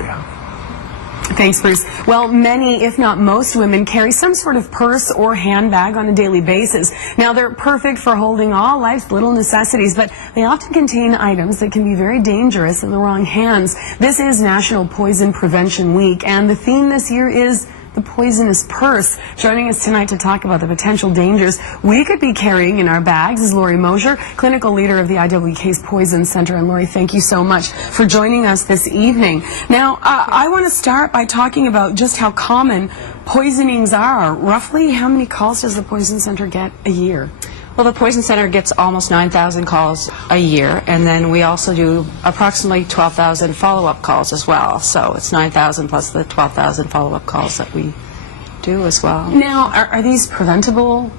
for you. Thanks, Bruce. Well, many, if not most women, carry some sort of purse or handbag on a daily basis. Now, they're perfect for holding all life's little necessities, but they often contain items that can be very dangerous in the wrong hands. This is National Poison Prevention Week, and the theme this year is the poisonous purse. Joining us tonight to talk about the potential dangers we could be carrying in our bags is Lori Mosier, clinical leader of the IWK's Poison Centre. And Lori, thank you so much for joining us this evening. Now, I want to start by talking about just how common poisonings are. Roughly, how many calls does the Poison Centre get a year? Well, the Poison Centre gets almost 9,000 calls a year, and then we also do approximately 12,000 follow-up calls as well. So it's 9,000 plus the 12,000 follow-up calls that we do as well. Now, are these preventable,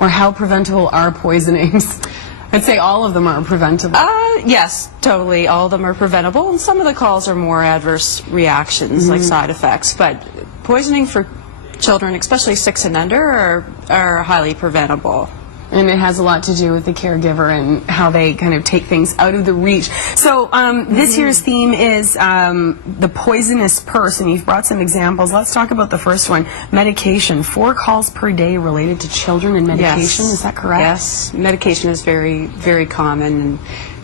or how preventable are poisonings? I'd say all of them are preventable. Yes, totally. All of them are preventable, and some of the calls are more adverse reactions, like side effects. But poisoning for children, especially 6 and under, are highly preventable. And it has a lot to do with the caregiver and how they kind of take things out of the reach. So this year's theme is the poisonous purse, and you've brought some examples. Let's talk about the first one, medication. 4 calls per day related to children and medication, Yes. Is that correct? Yes, medication is very, very common. And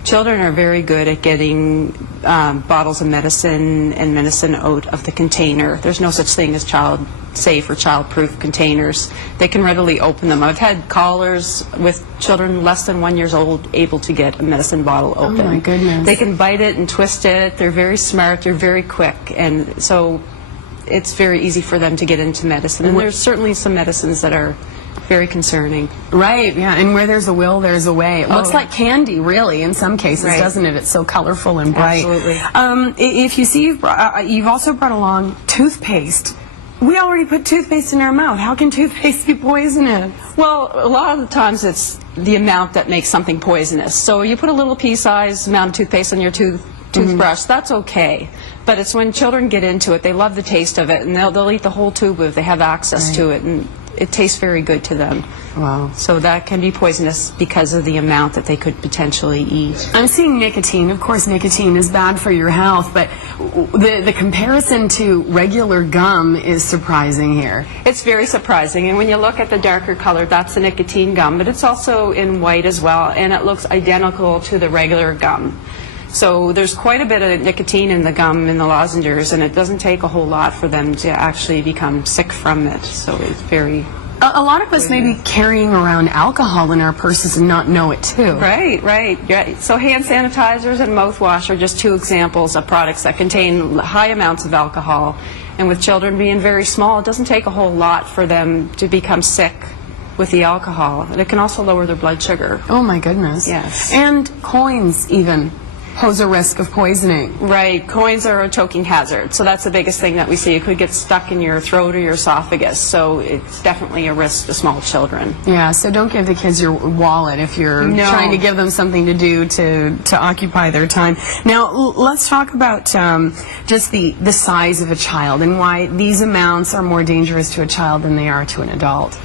children are very good at getting bottles of medicine and medicine out of the container. There's no such thing as child-safe or child-proof containers. They can readily open them. I've had callers with children less than 1 year old able to get a medicine bottle open. Oh my goodness. They can bite it and twist it. They're very smart. They're very quick. And so it's very easy for them to get into medicine. And there's certainly some medicines that are very concerning. Right, yeah, and where there's a will, there's a way. It looks Oh. like candy, really, in some cases, Right. doesn't it? It's so colorful and bright. Absolutely. If you see, you've also brought along toothpaste. We already put toothpaste in our mouth. How can toothpaste be poisonous? Well, a lot of the times it's the amount that makes something poisonous. So you put a little pea-sized amount of toothpaste on your toothbrush, that's okay. But it's when children get into it, they love the taste of it, and they'll eat the whole tube if they have access to it, and it tastes very good to them. Wow. So that can be poisonous because of the amount that they could potentially eat. I'm seeing nicotine. Of course, nicotine is bad for your health, but the comparison to regular gum is surprising here. It's very surprising, and when you look at the darker color, that's the nicotine gum, but it's also in white as well, and it looks identical to the regular gum. So there's quite a bit of nicotine in the gum and the lozenges, and it doesn't take a whole lot for them to actually become sick from it. So it's very... A lot of us may be carrying around alcohol in our purses and not know it too. Right, right. Yeah. So hand sanitizers and mouthwash are just 2 examples of products that contain high amounts of alcohol. And with children being very small, it doesn't take a whole lot for them to become sick with the alcohol. And it can also lower their blood sugar. Oh my goodness. Yes. And coins even pose a risk of poisoning. Right. Coins are a choking hazard. So that's the biggest thing that we see. It could get stuck in your throat or your esophagus. So it's definitely a risk to small children. Yeah, so don't give the kids your wallet if you're trying to give them something to do to occupy their time. Now, let's talk about just the size of a child and why these amounts are more dangerous to a child than they are to an adult.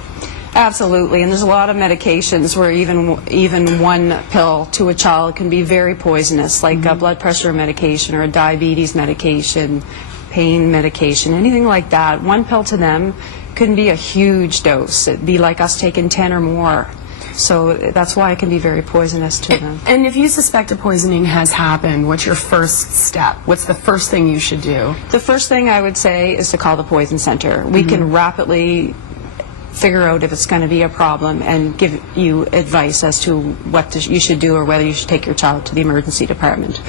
Absolutely, and there's a lot of medications where even 1 pill to a child can be very poisonous, like a blood pressure medication or a diabetes medication, pain medication, anything like that. 1 pill to them can be a huge dose. It'd be like us taking 10 or more. So that's why it can be very poisonous to them. And if you suspect a poisoning has happened, what's your first step? What's the first thing you should do? The first thing I would say is to call the Poison Centre. We can rapidly figure out if it's going to be a problem and give you advice as to what you should do or whether you should take your child to the emergency department.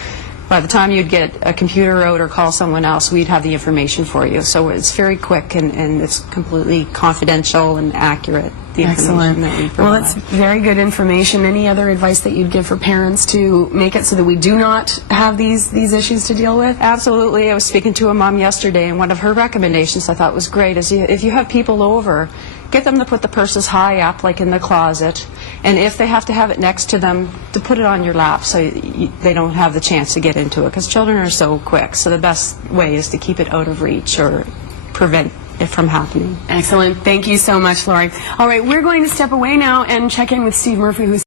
By the time you'd get a computer out or call someone else, we'd have the information for you. So it's very quick and it's completely confidential and accurate. Excellent. Well, that's very good information. Any other advice that you'd give for parents to make it so that we do not have these issues to deal with? Absolutely. I was speaking to a mom yesterday, and one of her recommendations I thought was great is if you have people over, get them to put the purses high up, like in the closet, and if they have to have it next to them, to put it on your lap so they don't have the chance to get into it, because children are so quick. So the best way is to keep it out of reach or prevent it from happening. Excellent. Thank you so much, Lori. All right, we're going to step away now and check in with Steve Murphy, who's